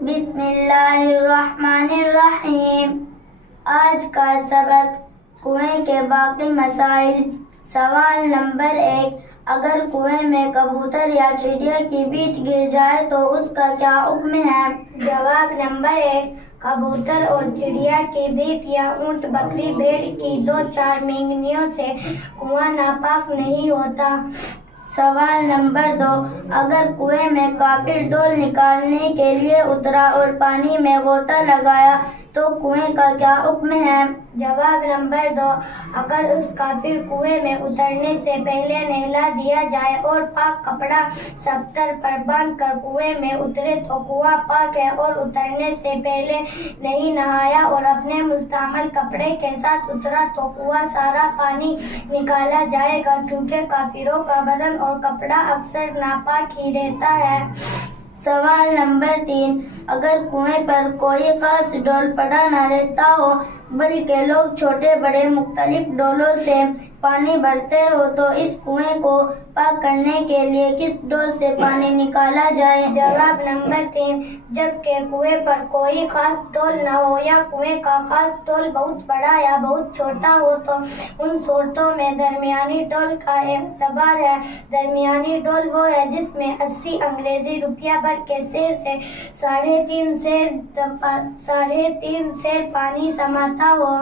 بسم اللہ الرحمن الرحیم۔ آج کا سبق کنویں کے باقی مسائل۔ سوال نمبر 1، اگر کنویں میں کبوتر یا چڑیا کی بیٹ گر جائے تو اس کا کیا حکم ہے؟ جواب نمبر 1، کبوتر اور چڑیا کی بیٹ یا اونٹ بکری بھیڑ کی 2-4 مینگنیوں سے کنواں ناپاک نہیں ہوتا۔ سوال نمبر 2، اگر کنویں میں کافر ڈول نکالنے کے لیے اترا اور پانی میں غوطہ لگایا تو کنویں کا کیا حکم ہے؟ جواب نمبر 2، اگر اس کافر کنویں میں اترنے سے پہلے نہلا دیا جائے اور پاک کپڑا سبتر پر باندھ کر کنویں میں اترے تو کنواں پاک ہے، اور اترنے سے پہلے نہیں نہایا اور اپنے مستعمل کپڑے کے ساتھ اترا تو کنواں سارا پانی نکالا جائے گا، کیونکہ کافروں کا بدن اور کپڑا اکثر ناپاک ہی رہتا ہے۔ سوال نمبر 3، اگر کنویں پر کوئی خاص ڈول پڑا نہ رہتا ہو بلکہ لوگ چھوٹے بڑے مختلف ڈولوں سے پانی بھرتے ہو تو اس کنویں کو پاک کرنے کے لیے کس ڈول سے پانی نکالا جائے؟ جواب نمبر 3، جبکہ کنویں پر کوئی خاص ڈول نہ ہو یا کنویں کا خاص ڈول بہت بڑا یا بہت چھوٹا ہو تو ان صورتوں میں درمیانی ڈول کا اعتبار ہے۔ درمیانی ڈول وہ ہے جس میں 80 انگریزی روپیہ بھر کے سیر سے 3.5 سیر پانی سماتا ہو۔